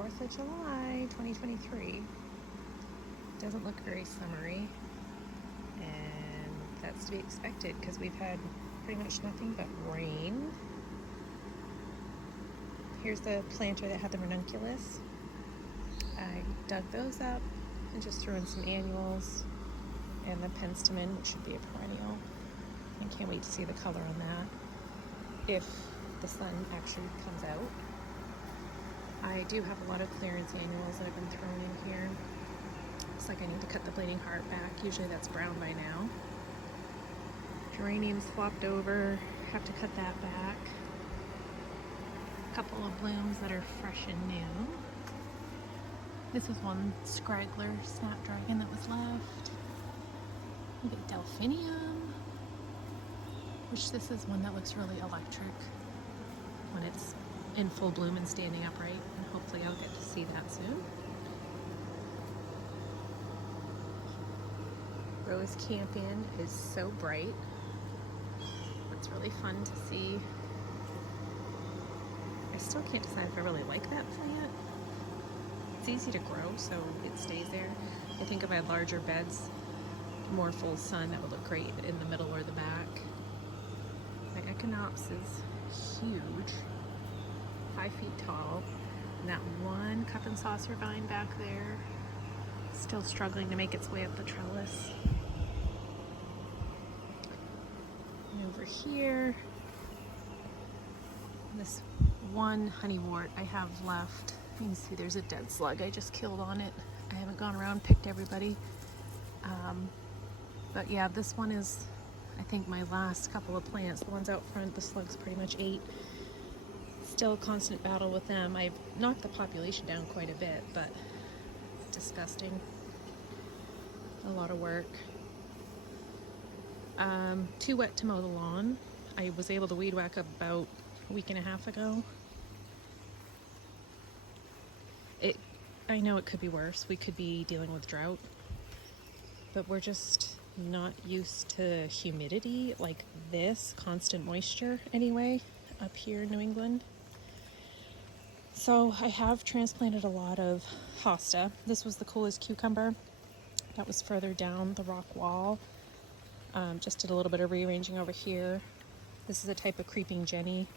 4th of July, 2023. Doesn't look very summery, and that's to be expected because we've had pretty much nothing but rain. Here's the planter that had the ranunculus. I dug those up and just threw in some annuals and the penstemon, which should be a perennial. I can't wait to see the color on that if the sun actually comes out. I do have a lot of clearance annuals that have been thrown in here. Looks like I need to cut the bleeding heart back. Usually that's brown by now. Geraniums flopped over. Have to cut that back. A couple of blooms that are fresh and new. This is one scraggler snapdragon that was left. Look at delphinium, which this is one that looks really electric when it's in full bloom and standing upright, and hopefully I'll get to see that soon. Rose campion is so bright. It's really fun to see. I still can't decide if I really like that plant. It's easy to grow, so it stays there. I think if I had larger beds, more full sun, that would look great in the middle or the back. My echinopsis is huge, 5 feet tall. And that one cup and saucer vine back there, still struggling to make its way up the trellis. And over here, this one honeywort I have left. You can see there's a dead slug I just killed on it. I haven't gone around, picked everybody. But yeah, this one is, I think, my last couple of plants. The ones out front, the slugs pretty much ate. Still a constant battle with them. I've knocked the population down quite a bit, but it's disgusting. A lot of work. Too wet to mow the lawn. I was able to weed whack up about a week and a half ago. I know it could be worse. We could be dealing with drought, but we're just not used to humidity like this, constant moisture anyway, up here in New England. So I have transplanted a lot of hosta. This was the coolest cucumber. That was further down the rock wall. Just did a little bit of rearranging over here. This is a type of creeping jenny.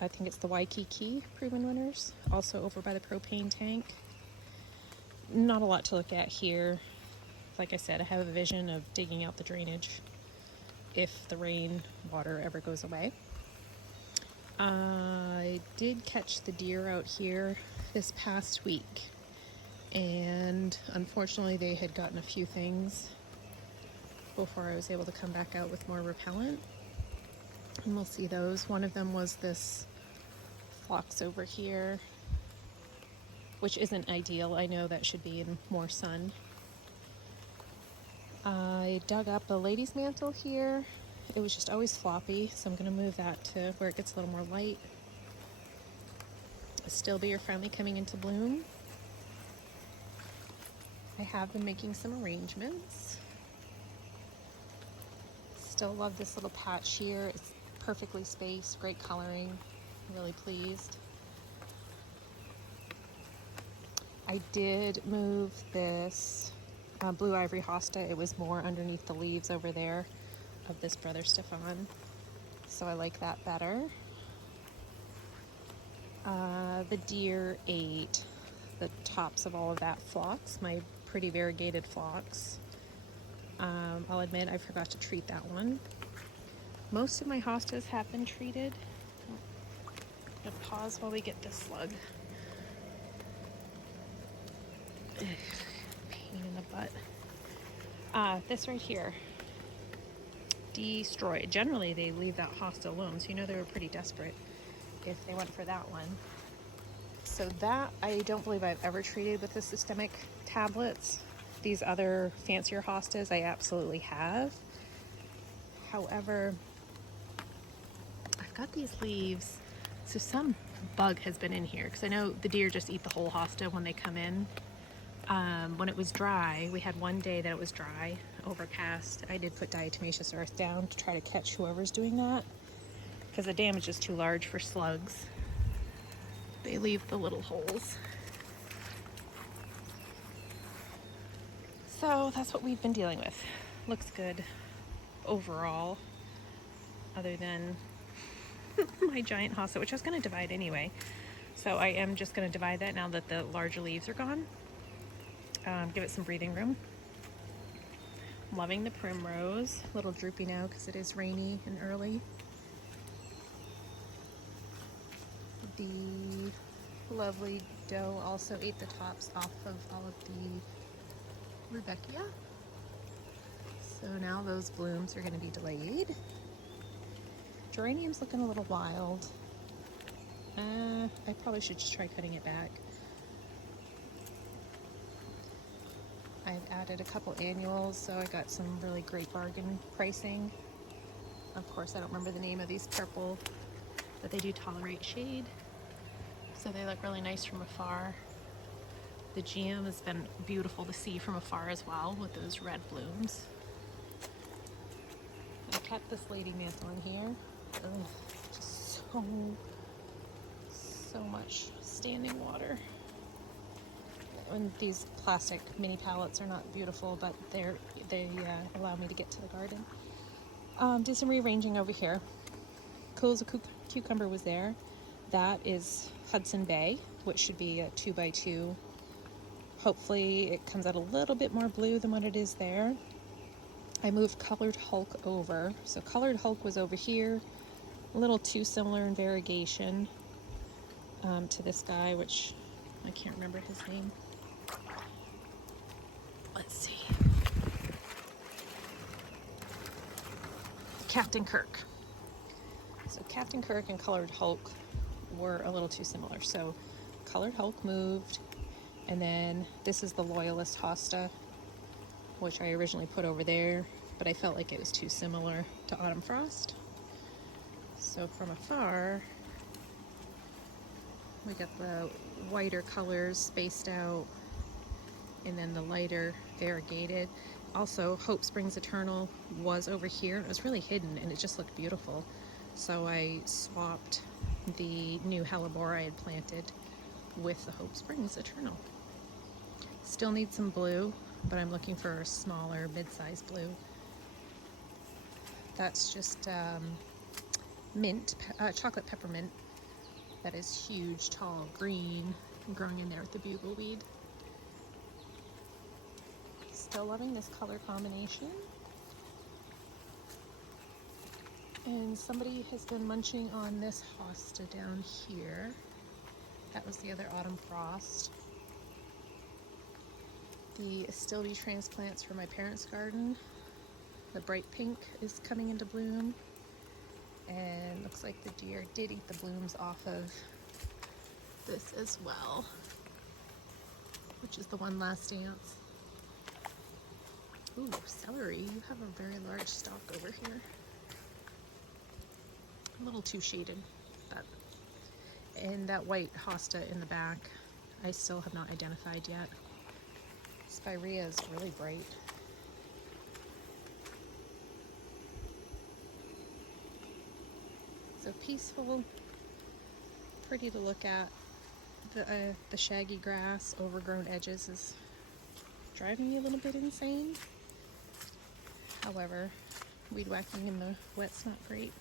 I think it's the Waikiki proven winners. Also over by the propane tank. Not a lot to look at here. Like I said, I have a vision of digging out the drainage if the rain water ever goes away. I did catch the deer out here this past week, and unfortunately they had gotten a few things before I was able to come back out with more repellent, and we'll see those. One of them was this phlox over here, which isn't ideal. I know that should be in more sun. I dug up a lady's mantle here. It was just always floppy, so I'm going to move that to where it gets a little more light. Still be your friendly coming into bloom. I have been making some arrangements. Still love this little patch here. It's perfectly spaced, great coloring. Really pleased. I did move this blue ivory hosta. It was more underneath the leaves over there of this Brother Stefan, so I like that better. The deer ate the tops of all of that phlox, my pretty variegated phlox. I'll admit I forgot to treat that one. Most of my hostas have been treated. I'm gonna pause while we get this slug. Ugh, pain in the butt. This right here, destroyed. Generally they leave that hosta alone, so you know they were pretty desperate if they went for that one. So that I don't believe I've ever treated with the systemic tablets. These other fancier hostas I absolutely have. However, I've got these leaves, so some bug has been in here, because I know the deer just eat the whole hosta when they come in. When it was dry, we had one day that it was dry, overcast. I did put diatomaceous earth down to try to catch whoever's doing that, because the damage is too large for slugs. They leave the little holes. So that's what we've been dealing with. Looks good overall, other than my giant hosta, which I was going to divide anyway. So I am just going to divide that now that the larger leaves are gone. Give it some breathing room. I'm loving the primrose. A little droopy now because it is rainy and early. The lovely doe also ate the tops off of all of the rudbeckia. So now those blooms are going to be delayed. Geranium's looking a little wild. I probably should just try cutting it back. I've added a couple annuals, so I got some really great bargain pricing. Of course, I don't remember the name of these purple, but they do tolerate shade. So they look really nice from afar. The GM has been beautiful to see from afar as well with those red blooms. I kept this lady myth on here. Ugh, just so much standing water. And these plastic mini pallets are not beautiful, but they allow me to get to the garden. Did some rearranging over here. Cools of cucumber was there. That is Hudson Bay, which should be a 2x2. Hopefully it comes out a little bit more blue than what it is there. I moved Colored Hulk over. So Colored Hulk was over here, a little too similar in variegation to this guy, which I can't remember his name. Let's see. Captain Kirk. So Captain Kirk and Colored Hulk were a little too similar. So Colored Hulk moved, and then this is the Loyalist hosta, which I originally put over there, but I felt like it was too similar to Autumn Frost. So from afar, we got the whiter colors spaced out, and then the lighter variegated. Also, Hope Springs Eternal was over here. It was really hidden, and it just looked beautiful. So I swapped the new hellebore I had planted with the Hope Springs Eternal. Still need some blue, but I'm looking for a smaller, mid-sized blue. That's just mint, chocolate peppermint. That is huge, tall, green, growing in there with the bugleweed. Still loving this color combination. And somebody has been munching on this hosta down here. That was the other Autumn Frost. The Astilbe transplants for my parents' garden. The bright pink is coming into bloom. And looks like the deer did eat the blooms off of this as well, which is the One Last Dance. Ooh, celery, you have a very large stalk over here. A little too shaded. And that white hosta in the back, I still have not identified yet. Spirea is really bright. So peaceful, pretty to look at. The shaggy grass, overgrown edges is driving me a little bit insane. However, weed whacking in the wet's not great.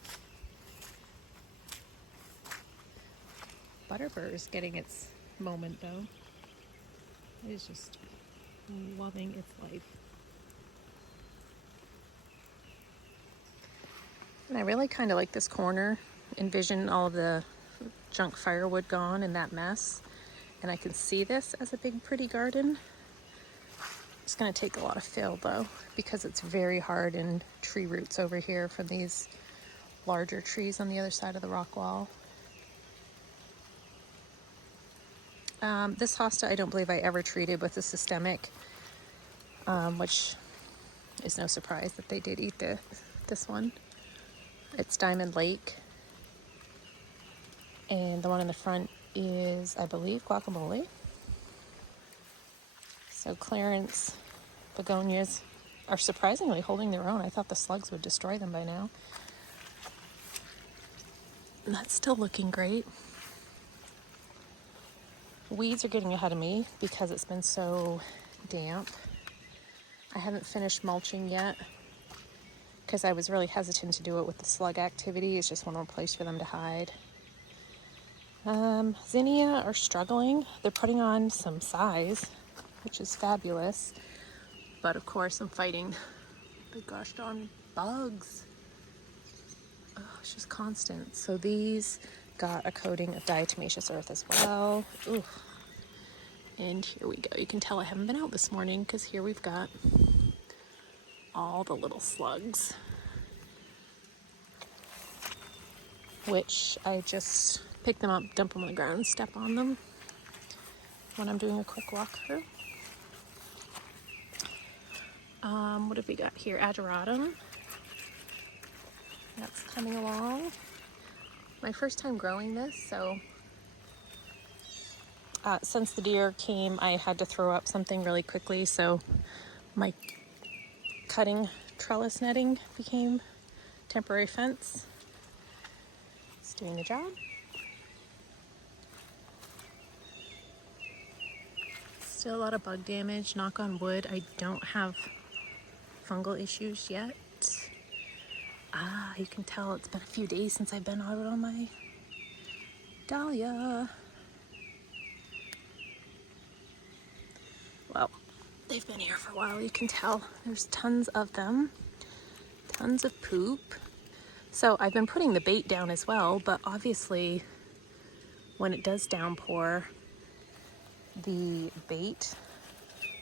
Butterbur is getting its moment though. It is just loving its life. And I really kind of like this corner. Envision all of the junk firewood gone and that mess. And I can see this as a big pretty garden. It's going to take a lot of fill though, because it's very hard in tree roots over here from these larger trees on the other side of the rock wall. This hosta I don't believe I ever treated with a systemic, which is no surprise that they did eat this one. It's Diamond Lake. And the one in the front is, I believe, Guacamole. So Clarence begonias are surprisingly holding their own. I thought the slugs would destroy them by now. And that's still looking great. Weeds are getting ahead of me because it's been so damp. I haven't finished mulching yet because I was really hesitant to do it with the slug activity. It's just one more place for them to hide. Zinnia are struggling. They're putting on some size, which is fabulous. But of course, I'm fighting the gosh darn bugs. Oh, it's just constant. So these got a coating of diatomaceous earth as well. Ooh. And here we go. You can tell I haven't been out this morning because here we've got all the little slugs, which I just pick them up, dump them on the ground, step on them when I'm doing a quick walkthrough. What have we got here? Ageratum. That's coming along. My first time growing this, so since the deer came, I had to throw up something really quickly, so my cutting trellis netting became temporary fence. It's doing the job. Still a lot of bug damage. Knock on wood, I don't have fungal issues yet. You can tell it's been a few days since I've been out on my dahlia. Well, they've been here for a while. You can tell there's tons of them, tons of poop. So I've been putting the bait down as well, but obviously when it does downpour, the bait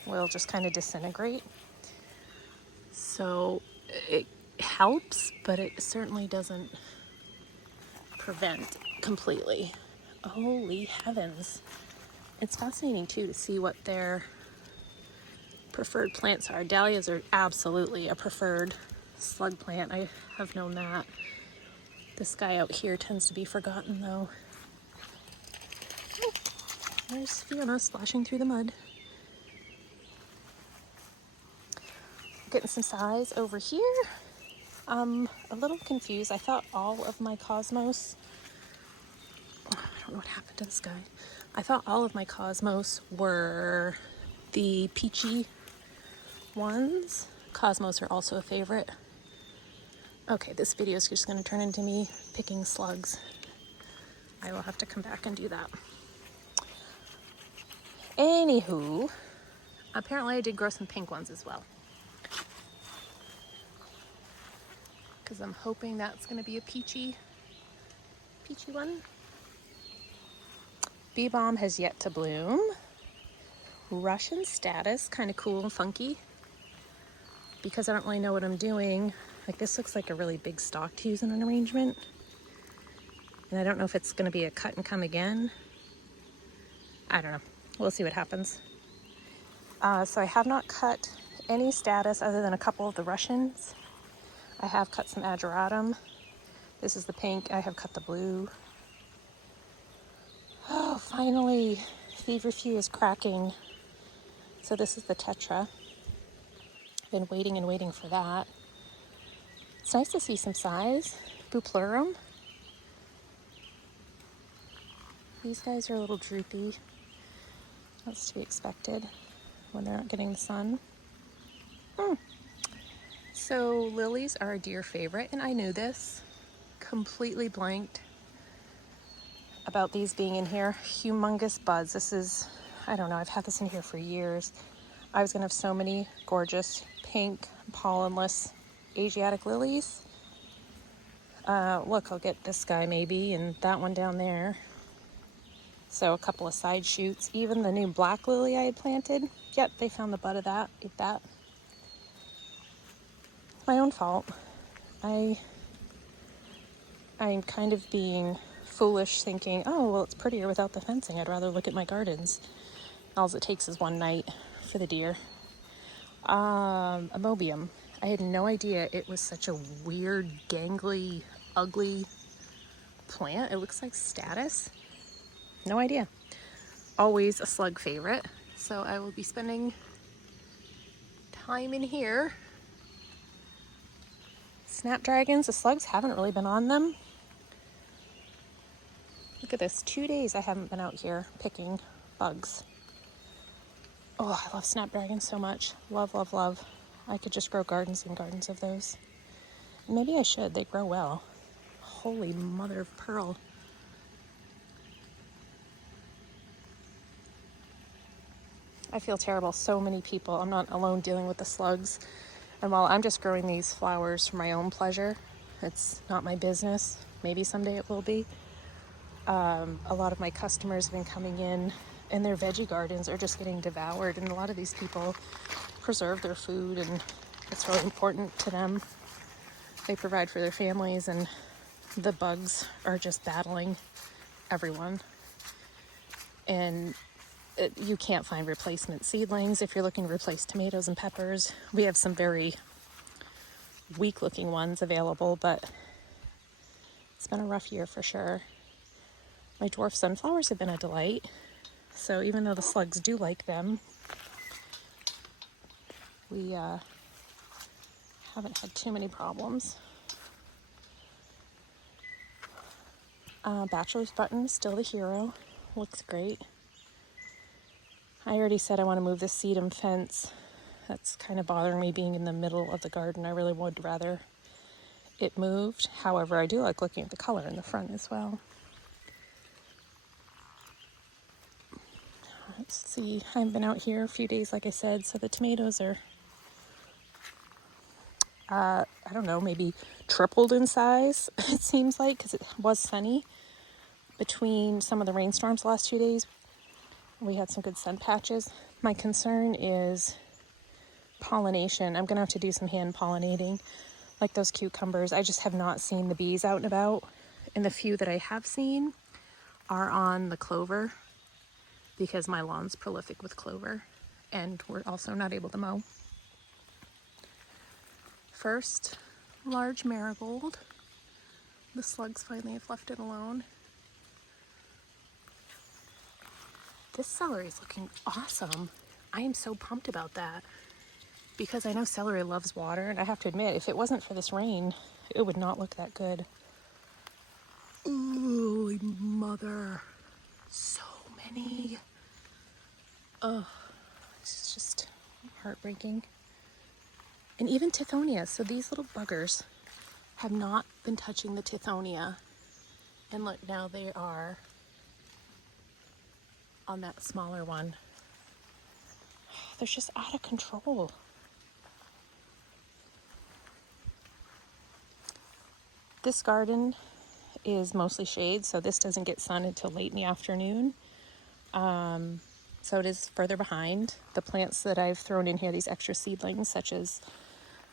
will just kind of disintegrate. So it helps, but it certainly doesn't prevent completely. Holy heavens. It's fascinating too to see what their preferred plants are. Dahlias are absolutely a preferred slug plant. I have known that. This guy out here tends to be forgotten though. Oh, there's Fiona splashing through the mud. Getting some size over here. A little confused. I thought all of my cosmos, I don't know what happened to this guy. I thought all of my cosmos were the peachy ones. Cosmos are also a favorite. Okay, this video is just going to turn into me picking slugs. I will have to come back and do that. Anywho, apparently I did grow some pink ones as well, because I'm hoping that's going to be a peachy one. Bee balm has yet to bloom. Russian status, kind of cool and funky. Because I don't really know what I'm doing. Like, this looks like a really big stalk to use in an arrangement. And I don't know if it's going to be a cut and come again. I don't know. We'll see what happens. So I have not cut any status other than a couple of the Russians. I have cut some ageratum. This is the pink. I have cut the blue. Oh, finally, feverfew is cracking. So this is the tetra. Been waiting and waiting for that. It's nice to see some size. Buplurum. These guys are a little droopy. That's to be expected when they're not getting the sun. So lilies are a deer favorite, and I knew this. Completely blanked about these being in here. Humongous buds. This is, I don't know, I've had this in here for years. I was gonna have so many gorgeous pink pollenless Asiatic lilies. Look, I'll get this guy maybe, and that one down there. So a couple of side shoots. Even the new black lily I had planted. Yep, they found the bud of that. Ate that. My own fault. I'm kind of being foolish, thinking, oh, well, it's prettier without the fencing. I'd rather look at my gardens. All it takes is one night for the deer. Amobium. I had no idea it was such a weird, gangly, ugly plant. It looks like status. No idea. Always a slug favorite. So I will be spending time in here. Snapdragons, the slugs haven't really been on them. Look at this, 2 days I haven't been out here picking bugs. Oh, I love snapdragons so much. Love, love, love. I could just grow gardens and gardens of those. Maybe I should. They grow well. Holy mother of pearl. I feel terrible. So many people. I'm not alone dealing with the slugs. And while I'm just growing these flowers for my own pleasure, it's not my business. Maybe someday it will be. A lot of my customers have been coming in and their veggie gardens are just getting devoured. And a lot of these people preserve their food and it's really important to them. They provide for their families and the bugs are just battling everyone. And you can't find replacement seedlings if you're looking to replace tomatoes and peppers. We have some very weak looking ones available, but it's been a rough year for sure. My dwarf sunflowers have been a delight. So even though the slugs do like them, we haven't had too many problems. Bachelor's button, still the hero. Looks great. I already said I want to move the sedum fence. That's kind of bothering me being in the middle of the garden. I really would rather it moved. However, I do like looking at the color in the front as well. Let's see, I've been out here a few days, like I said, so the tomatoes are, I don't know, maybe tripled in size, it seems like, because it was sunny between some of the rainstorms the last 2 days. We had some good sun patches. My concern is pollination. I'm going to have to do some hand pollinating, like those cucumbers. I just have not seen the bees out and about, and the few that I have seen are on the clover, because my lawn's prolific with clover and we're also not able to mow. First, large marigold. The slugs finally have left it alone. This celery is looking awesome. I am so pumped about that because I know celery loves water, and I have to admit, if it wasn't for this rain, it would not look that good. Holy mother. So many. Oh, it's just heartbreaking. And even tithonia. So these little buggers have not been touching the tithonia. And look, now they are on that smaller one. They're just out of control. This garden is mostly shade, so this doesn't get sun until late in the afternoon. So it is further behind. The plants that I've thrown in here, these extra seedlings, such as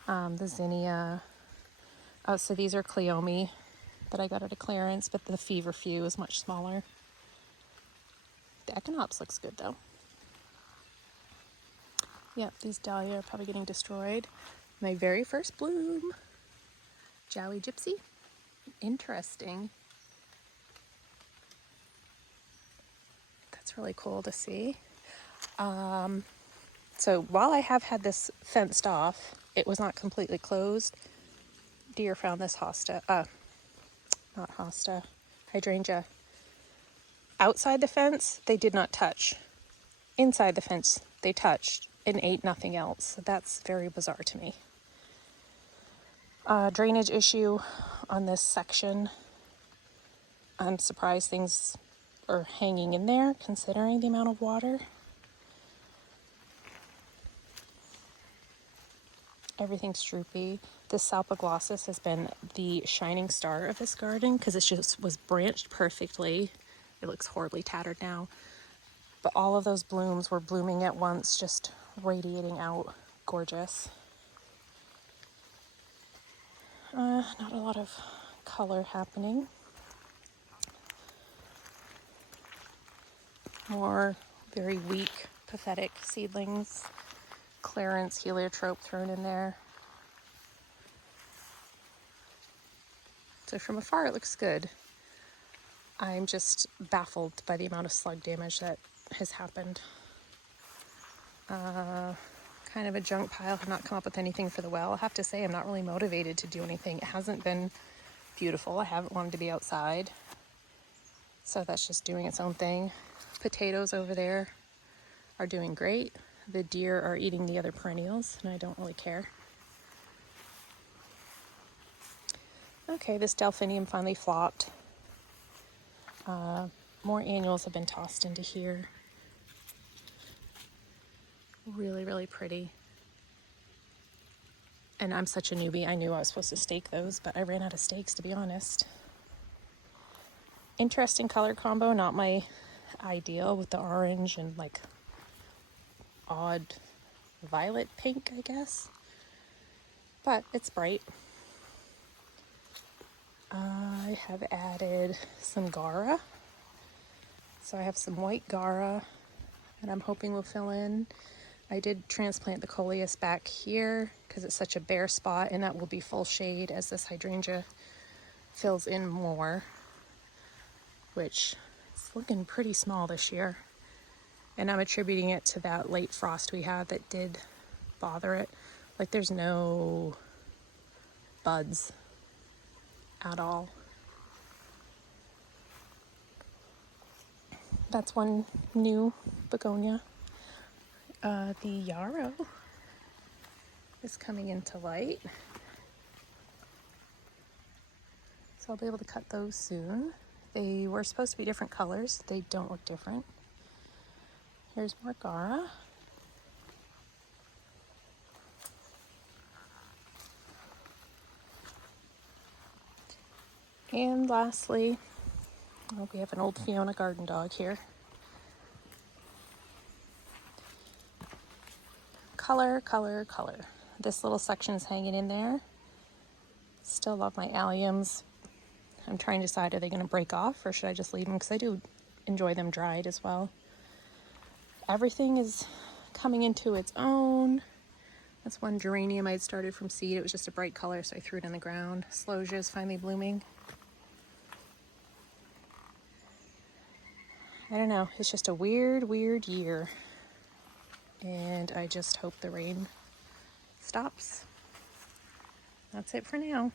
the zinnia. Oh, so these are cleome that I got at a clearance, but the feverfew is much smaller. The echinopsis looks good though. Yep, these dahlia are probably getting destroyed. My very first bloom. Jowie Gypsy. Interesting. That's really cool to see. So while I have had this fenced off, it was not completely closed. Deer found this hydrangea. Outside the fence, they did not touch. Inside the fence, they touched and ate nothing else. That's very bizarre to me. Drainage issue on this section. I'm surprised things are hanging in there considering the amount of water. Everything's droopy. This salpoglossus has been the shining star of this garden because it just was branched perfectly. It looks horribly tattered now. But all of those blooms were blooming at once, just radiating out. Gorgeous. Not a lot of color happening. More very weak, pathetic seedlings. Clearance heliotrope thrown in there. So from afar it looks good. I'm just baffled by the amount of slug damage that has happened. Kind of a junk pile. Have not come up with anything for the well. I have to say I'm not really motivated to do anything. It hasn't been beautiful. I haven't wanted to be outside. So that's just doing its own thing. Potatoes over there are doing great. the deer are eating the other perennials, and I don't really care. Okay, this delphinium finally flopped. More annuals have been tossed into here. Really, really pretty. And I'm such a newbie, I knew I was supposed to stake those, but I ran out of stakes, to be honest. Interesting color combo, not my ideal with the orange and like odd violet pink, I guess. But it's bright. I have added some Gara. So I have some white Gara that I'm hoping will fill in. I did transplant the coleus back here because it's such a bare spot, and that will be full shade as this hydrangea fills in more, which is looking pretty small this year. And I'm attributing it to that late frost we had that did bother it. Like there's no buds at all. That's one new begonia. The yarrow is coming into light. So I'll be able to cut those soon. They were supposed to be different colors. They don't look different. Here's more Gara. And lastly, oh, we have an old Fiona garden dog here. Color, color, color. This little section is hanging in there. Still love my alliums. I'm trying to decide, are they going to break off or should I just leave them? Because I do enjoy them dried as well. Everything is coming into its own. That's one geranium I had started from seed. It was just a bright color, so I threw it in the ground. Celosia is finally blooming. I don't know. It's just a weird, weird year. And I just hope the rain stops. That's it for now.